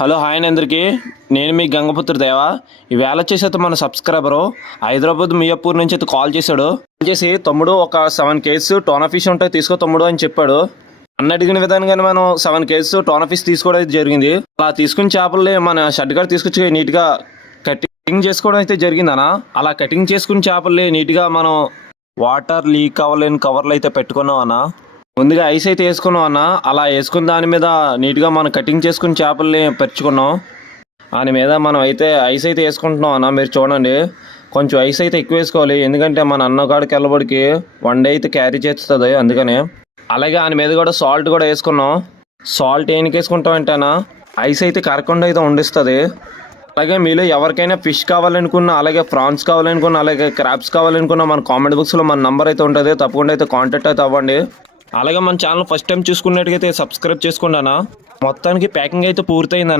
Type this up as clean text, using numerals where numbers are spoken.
Hello hi అండి అందరికీ. నేను మీ గంగపుత్ర దేవా. ఈవేళ వచ్చేసి అయితే మన సబ్స్క్రైబరు హైదరాబాద్ మియాపూర్ నుంచి అయితే కాల్ చేశాడు. కాల్ చేసి తమ్ముడు ఒక 7 కేజీస్ టోనా ఫిష్ ఉంటాయి తీసుకో తమ్ముడు అని చెప్పాడు. అన్న అడిగిన విధంగానే మనం 7 కేజీస్ టోనా ఫిష్ తీసుకోవడం అయితే జరిగింది. అలా తీసుకున్న చేపల్ని మన షెడ్ కాడ తీసుకొచ్చి నీట్గా కటింగ్ చేసుకోవడం అయితే జరిగింది అన్న. అలా కటింగ్ చేసుకున్న చేపల్ని నీట్గా మనం వాటర్ లీక్ అవ్వలేని కవర్లు అయితే పెట్టుకున్నాం అన్న. ముందుగా ఐస్ అయితే వేసుకున్నాం అన్న. అలా వేసుకున్న దాని మీద నీట్గా మనం కటింగ్ చేసుకుని చేపల్ని పెరుచుకున్నాం. దాని మీద మనం అయితే ఐస్ అయితే వేసుకుంటున్నాం అన్న. మీరు చూడండి, కొంచెం ఐస్ అయితే ఎక్కువ వేసుకోవాలి, ఎందుకంటే మన అన్నగాడికి వెళ్ళబడికి 1 డే అయితే క్యారీ చేస్తుంది అందుకని. అలాగే దాని మీద కూడా సాల్ట్ కూడా వేసుకున్నాం. సాల్ట్ ఏనికి వేసుకుంటాం అంటేనా ఐస్ అయితే కరకుండా అయితే వండిస్తుంది. అలాగే మీలో ఎవరికైనా ఫిష్ కావాలనుకున్నా, అలాగే ప్రాన్స్ కావాలనుకున్నా, అలాగే క్రాబ్స్ కావాలనుకున్నా మన కామెంట్ బాక్స్లో మన నెంబర్ అయితే ఉంటుంది, తప్పకుండా అయితే కాంటాక్ట్ అయితే అవ్వండి. అలాగే మన ఛానల్ ఫస్ట్ టైం చూసుకున్నట్టుగైతే సబ్స్క్రైబ్ చేసుకోండి అన్న. మొత్తానికి ప్యాకింగ్ అయితే పూర్తయింది.